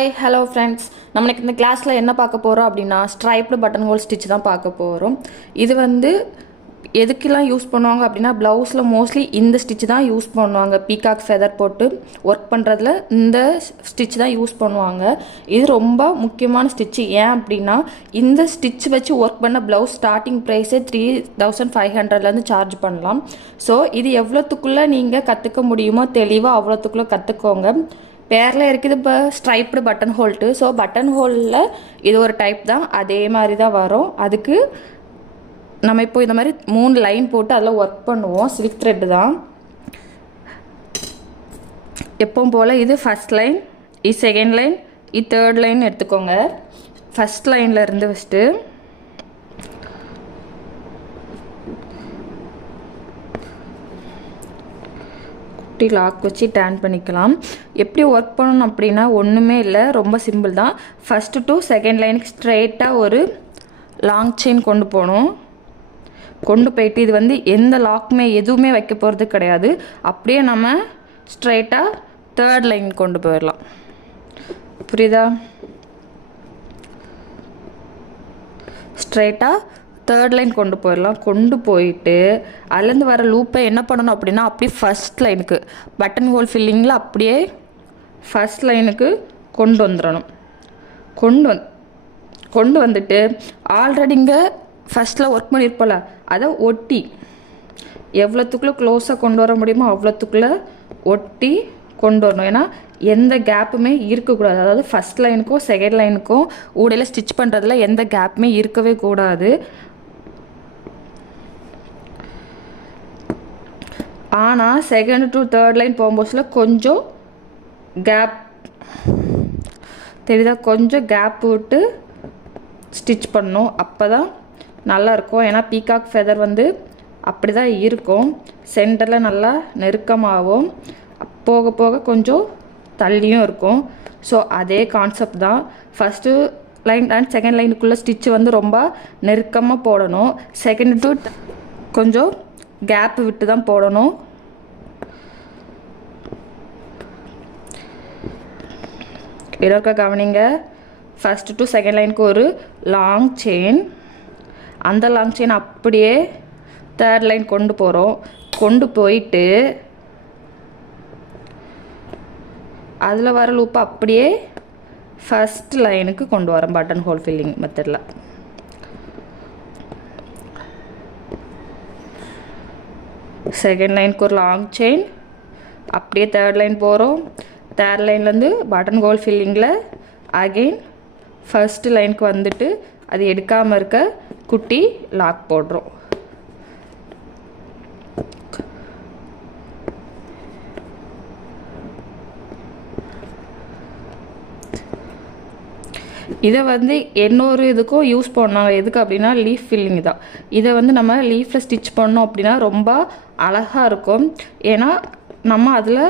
Hi hello friends, நம்மளுக்கு இந்த கிளாஸில் என்ன பார்க்க போகிறோம் அப்படின்னா ஸ்ட்ரைப்டு பட்டன் ஹோல் ஸ்டிச் தான் பார்க்க போகிறோம். இது வந்து எதுக்கெல்லாம் யூஸ் பண்ணுவாங்க அப்படின்னா ப்ளவுஸில் மோஸ்ட்லி இந்த ஸ்டிச் தான் யூஸ் பண்ணுவாங்க. பீகாக் ஃபெதர் போட்டு ஒர்க் பண்ணுறதுல இந்த ஸ்டிச் தான் யூஸ் பண்ணுவாங்க. இது ரொம்ப முக்கியமான ஸ்டிச்சு. ஏன் அப்படின்னா இந்த ஸ்டிச் வச்சு ஒர்க் பண்ண ப்ளவுஸ் ஸ்டார்டிங் ப்ரைஸே 3500 சார்ஜ் பண்ணலாம். ஸோ இது எவ்வளோத்துக்குள்ளே நீங்கள் கற்றுக்க முடியுமோ தெளிவாக அவ்வளோத்துக்குள்ளே கற்றுக்கோங்க. பேரில் இருக்குது இப்போ ஸ்ட்ரைப்டு பட்டன் ஹோல்ட்டு. ஸோ பட்டன் ஹோலில் இது ஒரு டைப் தான், அதே மாதிரி தான் வரும். அதுக்கு நம்ம இப்போ இந்த மாதிரி 3 லைன் போட்டு அதில் ஒர்க் பண்ணுவோம். சில்க் த்ரெட்டு தான் எப்பவும் போல். இது ஃபஸ்ட் லைன், இது செகண்ட் லைன், இது தேர்ட் லைன் எடுத்துக்கோங்க. ஃபஸ்ட் லைனில் இருந்து ஃபஸ்ட்டு லாக் வச்சு டர்ன் பண்ணிக்கலாம். எப்படி ஒர்க் பண்ணணும் அப்படின்னா ஒன்றுமே இல்லை, ரொம்ப சிம்பிள் தான். ஃபஸ்ட்டு டு செகண்ட் லைனுக்கு ஸ்ட்ரெயிட்டாக ஒரு லாங் செயின் கொண்டு போகணும். கொண்டு போயிட்டு இது வந்து எந்த லாக்குமே எதுவுமே வைக்க போகிறது கிடையாது. அப்படியே நம்ம ஸ்ட்ரெயிட்டாக தேர்ட் லைன் கொண்டு போயிடலாம். புரியுதா? ஸ்ட்ரெயிட்டாக தேர்ட் லைன் கொண்டு போயிடலாம். கொண்டு போயிட்டு அதுலேருந்து வர லூப்பை என்ன பண்ணணும் அப்படின்னா அப்படியே ஃபஸ்ட் லைனுக்கு பட்டன் ஹோல் ஃபில்லிங்கில் அப்படியே ஃபஸ்ட் லைனுக்கு கொண்டு வந்துடணும். கொண்டு வந்துட்டு ஆல்ரெடி இங்கே ஃபஸ்ட்டில் ஒர்க் பண்ணியிருப்போம்ல அதை ஒட்டி எவ்வளோத்துக்குள்ளே க்ளோஸாக கொண்டு வர முடியுமோ அவ்வளோத்துக்குள்ளே ஒட்டி கொண்டு வரணும். ஏன்னா எந்த கேப்புமே இருக்கக்கூடாது. அதாவது ஃபஸ்ட் லைனுக்கும் செகண்ட் லைனுக்கும் ஊடையில் ஸ்டிச் பண்ணுறதுல எந்த கேப்புமே இருக்கவே கூடாது. ஆனால் செகண்ட் டு தேர்ட் லைன் போகும்போதுல கொஞ்சம் கேப் தெரியுதா, கொஞ்சம் கேப் விட்டு ஸ்டிச் பண்ணணும். அப்போ தான் நல்லாயிருக்கும். ஏன்னா பீகாக் ஃபெதர் வந்து அப்படி தான் இருக்கும். சென்டரில் நல்லா நெருக்கமாகவும் போக போக கொஞ்சம் தள்ளியும் இருக்கும். ஸோ அதே கான்செப்ட் தான். ஃபஸ்ட்டு லைன் அண்ட் செகண்ட் லைனுக்குள்ளே ஸ்டிச்சு வந்து ரொம்ப நெருக்கமாக போடணும். செகண்ட் டு கொஞ்சம் கேப் விட்டு தான் போடணும். இதற்காக கவனிங்க. ஃபஸ்ட்டு டு செகண்ட் லைனுக்கு ஒரு லாங் செயின், அந்த லாங் செயின் அப்படியே தேர்ட் லைன் கொண்டு போகிறோம். கொண்டு போயிட்டு அதில் வர லூப்பை அப்படியே ஃபஸ்ட் லைனுக்கு கொண்டு வரோம் பட்டன் ஹோல் ஃபில்லிங் மெத்தடில். செகண்ட் லைனுக்கு ஒரு லாங் செயின், அப்படியே தேர்ட் லைன் போகிறோம். தேர்ட் லைன்லேருந்து பட்டன் ஹோல் ஃபில்லிங்கில் அகெயின் ஃபஸ்ட்டு லைனுக்கு வந்துட்டு அது எடுக்காமல் இருக்க குட்டி லாக் போடுறோம். இதை வந்து இன்னொரு இதுக்கும் யூஸ் பண்ணாங்க. எதுக்கு அப்படின்னா லீஃப் ஃபில்லிங் தான். இதை வந்து நம்ம லீஃபில் ஸ்டிச் பண்ணோம் அப்படின்னா ரொம்ப அழகாக இருக்கும். ஏன்னா நம்ம அதில்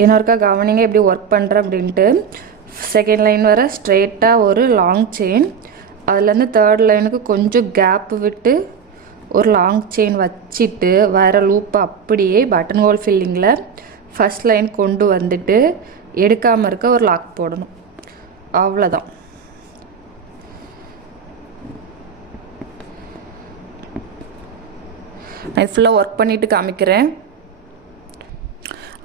இன்னொருக்கா கவனிங்க எப்படி ஒர்க் பண்ணுறேன் அப்படின்ட்டு. செகண்ட் லைன் வர ஸ்ட்ரெயிட்டாக ஒரு லாங் செயின், அதுலேருந்து தேர்ட் லைனுக்கு கொஞ்சம் கேப் விட்டு ஒரு லாங் செயின் வச்சுட்டு வர லூப்பை அப்படியே பட்டன் ஹோல் ஃபில்லிங்கில் ஃபஸ்ட் லைன் கொண்டு வந்துட்டு எடுக்காமல் இருக்க ஒரு லாக் போடணும். அவ்வளோதான். நான் ஃபுல்லாக ஒர்க் பண்ணிவிட்டு காமிக்கிறேன்.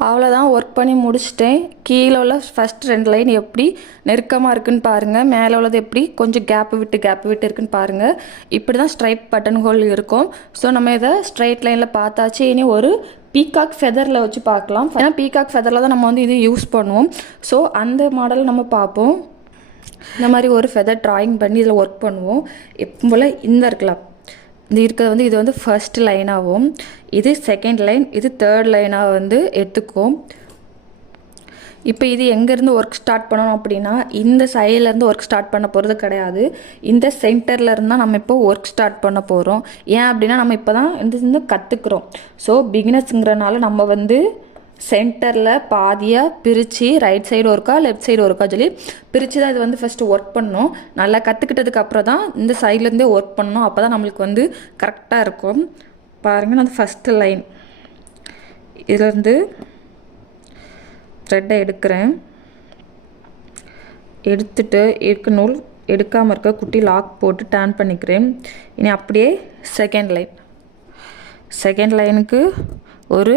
அவ்வளோதான், ஒர்க் பண்ணி முடிச்சிட்டேன். கீழே உள்ள ஃபஸ்ட் 2 லைன் எப்படி நெருக்கமாக இருக்குன்னு பாருங்கள், மேலே உள்ளது எப்படி கொஞ்சம் கேப்பு விட்டு இருக்குன்னு பாருங்கள். இப்படி தான் ஸ்ட்ரைப் பட்டன் ஹோல் இருக்கும். ஸோ நம்ம இதை ஸ்ட்ரைட் லைனில் பார்த்தாச்சு. இனி ஒரு பீகாக் ஃபெதரில் வச்சு பார்க்கலாம். ஏன்னா பீகாக் ஃபெதரில் தான் நம்ம வந்து இது யூஸ் பண்ணுவோம். ஸோ அந்த மாடல் நம்ம பார்ப்போம். இந்த மாதிரி ஒரு ஃபெதர் ட்ராயிங் பண்ணி இதில் ஒர்க் பண்ணுவோம். எப்போ போல் இந்த இருக்கலாம், இந்த இருக்கிறது வந்து இது வந்து ஃபர்ஸ்ட் லைனாகவும், இது செகண்ட் லைன், இது தேர்ட் லைனாக வந்து எடுத்துக்கும். இப்போ இது எங்கேருந்து ஒர்க் ஸ்டார்ட் பண்ணணும் அப்படின்னா, இந்த சைட்லேருந்து ஒர்க் ஸ்டார்ட் பண்ண போகிறது கிடையாது. இந்த சென்டர்லேருந்து தான் நம்ம இப்போ ஒர்க் ஸ்டார்ட் பண்ண போகிறோம். ஏன் அப்படின்னா நம்ம இப்போ தான் இந்த கற்றுக்குறோம். ஸோ பிகினர்ஸுங்கிறனால நம்ம வந்து சென்டரில் பாதியாக பிரித்து ரைட் சைடு ஒர்க்கா லெஃப்ட் சைடு ஒர்க்கா சொல்லி பிரித்து தான் இது வந்து ஃபஸ்ட்டு ஒர்க் பண்ணணும். நல்லா கற்றுக்கிட்டதுக்கு அப்புறம் தான் இந்த சைட்லேருந்தே ஒர்க் பண்ணணும். அப்போ தான் நம்மளுக்கு வந்து கரெக்டாக இருக்கும். பாருங்கள், நான் ஃபஸ்ட்டு லைன் இதுலேருந்து த்ரெட்டை எடுக்கிறேன். எடுத்துட்டு நூல் எடுக்காமல் இருக்க குட்டி லாக் போட்டு டர்ன் பண்ணிக்கிறேன். இனி அப்படியே செகண்ட் லைனுக்கு ஒரு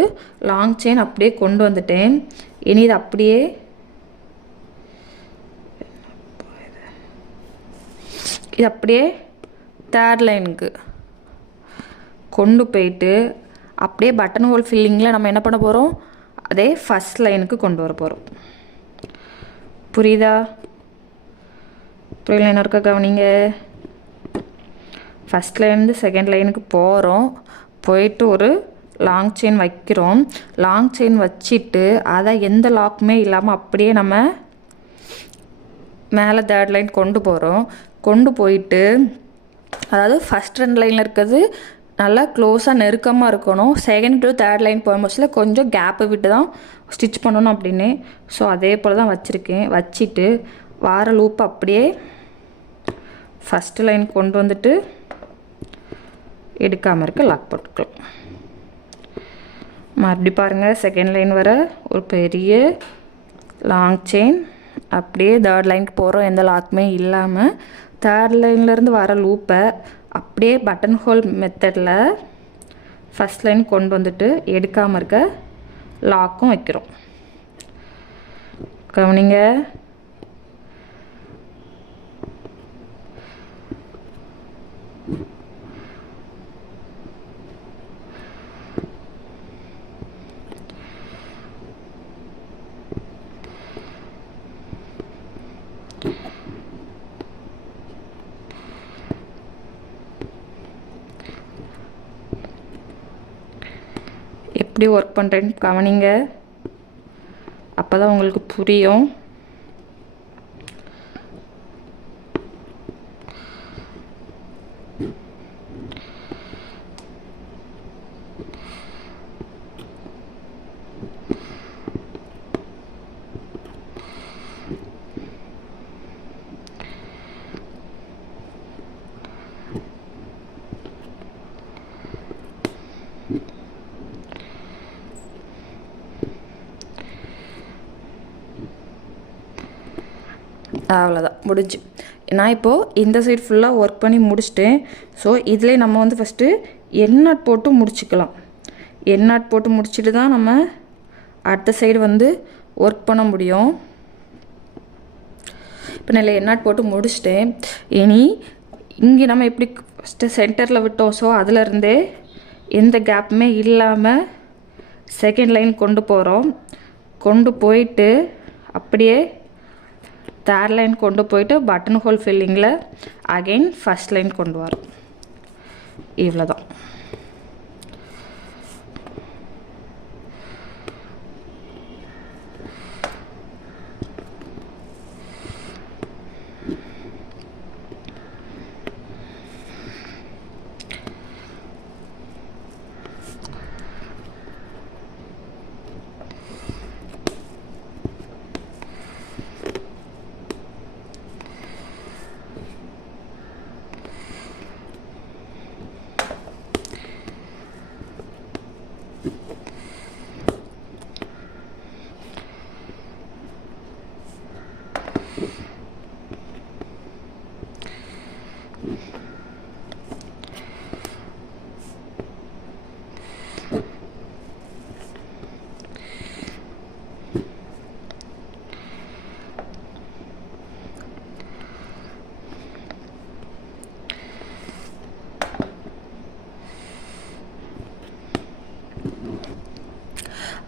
லாங் செயின் அப்படியே கொண்டு வந்துட்டேன். இனி இது அப்படியே தேர்ட் லைனுக்கு கொண்டு போயிட்டு அப்படியே பட்டன் ஹோல் ஃபில்லிங்கில் நம்ம என்ன பண்ண போகிறோம், அதே ஃபஸ்ட் லைனுக்கு கொண்டு வர போகிறோம். புரியுதா? புரியல, என்ன இருக்க கவனிங்க. ஃபஸ்ட் லைன்லேருந்து செகண்ட் லைனுக்கு போகிறோம். போயிட்டு ஒரு லாங் செயின் வைக்கிறோம். லாங் செயின் வச்சுட்டு அதை எந்த லாக்குமே இல்லாமல் அப்படியே நம்ம மேலே தேர்ட் லைன் கொண்டு போகிறோம். கொண்டு போயிட்டு அதாவது ஃபஸ்ட் 2 லைனில் இருக்கிறது நல்லா க்ளோஸாக நெருக்கமாக இருக்கணும். செகண்ட் டு தேர்ட் லைன் போகும்போது கொஞ்சம் கேப்பு விட்டு தான் ஸ்டிச் பண்ணணும் அப்படின்னு. ஸோ அதே போல் தான் வச்சுருக்கேன். வச்சுட்டு வார லூப் அப்படியே ஃபஸ்ட்டு லைன் கொண்டு வந்துட்டு எடுக்காமல் இருக்க லாக் போட்டுக்கலாம். மறுபடி பாருங்கள், செகண்ட் லைன் வர ஒரு பெரிய லாங் செயின் அப்படியே தேர்ட் லைனுக்கு போகிறோம், எந்த லாக்குமே இல்லாமல். தேர்ட் லைன்லேருந்து வர லூப்பை அப்படியே பட்டன் ஹோல் மெத்தடில் ஃபஸ்ட் லைன் கொண்டு வந்துட்டு எடுக்காமல் இருக்க லாக்கும் வைக்கிறோம். கவனிங்க. எப்படி ஒர்க் பண்ணுறேன்னு கவனிங்க, அப்போ தான் உங்களுக்கு புரியும். அவ்வளோதான், முடிஞ்சு. நான் இப்போது இந்த சைடு ஃபுல்லாக ஒர்க் பண்ணி முடிச்சிட்டேன். ஸோ இதில் நம்ம வந்து ஃபஸ்ட்டு எண்ணாட் போட்டு முடிச்சுக்கலாம். எண்ணாட் போட்டு முடிச்சுட்டு தான் நம்ம அடுத்த சைடு வந்து ஒர்க் பண்ண முடியும். இப்போ நல்ல எண்ணாட் போட்டு முடிச்சிட்டேன். இனி இங்கே நம்ம எப்படி ஃபஸ்ட்டு சென்டரில் விட்டோம், ஸோ அதிலருந்தே எந்த கேப்புமே இல்லாமல் செகண்ட் லைன் கொண்டு போகிறோம். கொண்டு போயிட்டு அப்படியே தேர்ட் லைன் கொண்டு போயிட்டு பட்டன் ஹோல் ஃபில்லிங்கில் அகெயின் ஃபஸ்ட் லைன் கொண்டு வரோம். இவ்வளோ தான்.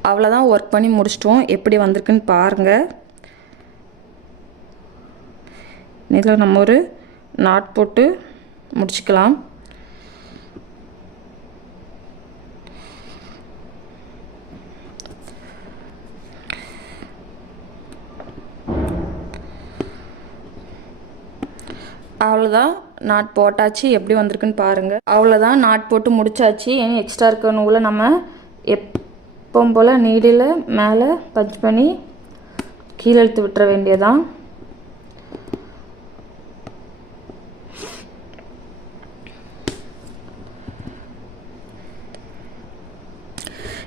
அவ்வளோதான், ஒர்க் பண்ணி முடிச்சிட்டோம். எப்படி வந்திருக்குன்னு பாருங்கள். இதில் நம்ம ஒரு நாட் போட்டு முடிச்சுக்கலாம். அவ்வளோதான், நாட் போட்டாச்சு. எப்படி வந்திருக்குன்னு பாருங்கள். அவ்வளோதான், நாட் போட்டு முடிச்சாச்சு. ஏன்னா எக்ஸ்ட்ரா இருக்க நூலை நம்ம எப்பவும் போல் நீடில் மேலே பஞ்ச் பண்ணி கீழே இழுத்து விட்டுற வேண்டியதான்.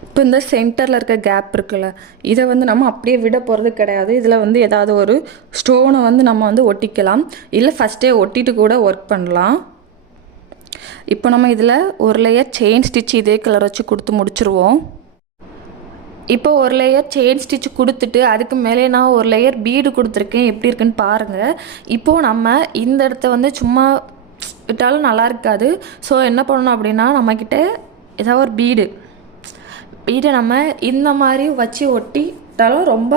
இப்போ இந்த சென்டரில் இருக்க கேப் இருக்குல்ல, இதை வந்து நம்ம அப்படியே விட போகிறது கிடையாது. இதில் வந்து ஏதாவது ஒரு ஸ்டோனை வந்து நம்ம வந்து ஒட்டிக்கலாம், இல்லை ஃபஸ்ட்டே ஒட்டிட்டு கூட ஒர்க் பண்ணலாம். இப்போ நம்ம இதில் ஒரு லேயர் செயின் ஸ்டிச் இதே கலர் வச்சு கொடுத்து முடிச்சுருவோம். இப்போ ஒரு லேயர் செயின் ஸ்டிச் கொடுத்துட்டு அதுக்கு மேலே நான் ஒரு லேயர் பீடு கொடுத்துருக்கேன். எப்படி இருக்குன்னு பாருங்கள். இப்போது நம்ம இந்த இடத்த வந்து சும்மா விட்டாலும் நல்லா இருக்காது. ஸோ என்ன பண்ணணும் அப்படின்னா, நம்மக்கிட்ட ஏதாவது ஒரு பீடை நம்ம இந்த மாதிரி வச்சு ஒட்டிட்டாலும் ரொம்ப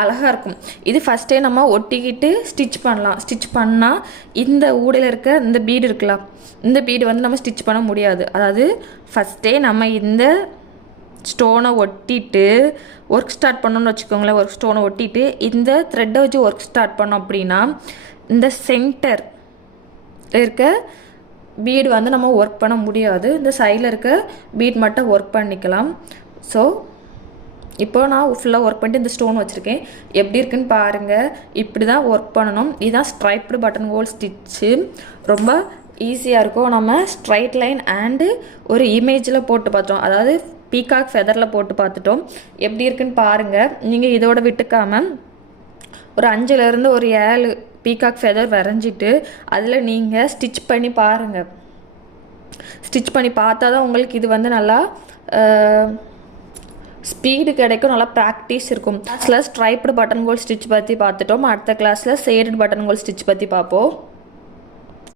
அழகாக இருக்கும். இது ஃபஸ்ட்டே நம்ம ஒட்டிக்கிட்டு ஸ்டிச் பண்ணலாம். ஸ்டிச் பண்ணால் இந்த ஊடையில் இருக்க இந்த பீடு இருக்கலாம், இந்த பீடு வந்து நம்ம ஸ்டிச் பண்ண முடியாது. அதாவது ஃபஸ்ட்டே நம்ம இந்த ஸ்டோனை ஒட்டிட்டு ஒர்க் ஸ்டார்ட் பண்ணோன்னு வச்சுக்கோங்களேன். ஒர்க் ஸ்டோனை ஒட்டிட்டு இந்த த்ரெட்டை வச்சு ஒர்க் ஸ்டார்ட் பண்ணோம் அப்படின்னா இந்த சென்டர் இருக்க பீடு வந்து நம்ம ஒர்க் பண்ண முடியாது. இந்த சைடில் இருக்க பீட் மட்டும் ஒர்க் பண்ணிக்கலாம். ஸோ இப்போ நான் ஃபுல்லாக ஒர்க் பண்ணிட்டு இந்த ஸ்டோன் வச்சுருக்கேன். எப்படி இருக்குன்னு பாருங்கள். இப்படி தான் ஒர்க் பண்ணணும். இதுதான் ஸ்ட்ரைப்டு பட்டன் ஹோல் ஸ்டிச்சு. ரொம்ப ஈஸியாக இருக்கும். நம்ம ஸ்ட்ரைட் லைன் அண்டு ஒரு இமேஜில் போட்டு பார்த்தோம், அதாவது பீகாக் ஃபெதரில் போட்டு பார்த்துட்டோம். எப்படி இருக்குன்னு பாருங்கள். நீங்கள் இதோட விட்டுக்காமல் ஒரு 5லேருந்து ஒரு 7 பீகாக் ஃபெதர் வரைஞ்சிட்டு அதில் நீங்கள் ஸ்டிச் பண்ணி பாருங்கள். ஸ்டிச் பண்ணி பார்த்தா தான் உங்களுக்கு இது வந்து நல்லா ஸ்பீடு கிடைக்கும், நல்லா ப்ராக்டிஸ் இருக்கும். கிளாஸில் ஸ்ட்ரைப்டு பட்டன் ஹோல் ஸ்டிச் பற்றி பார்த்துட்டோம். அடுத்த கிளாஸில் ஷேடட் பட்டன் ஹோல் ஸ்டிச் பற்றி பார்ப்போம்.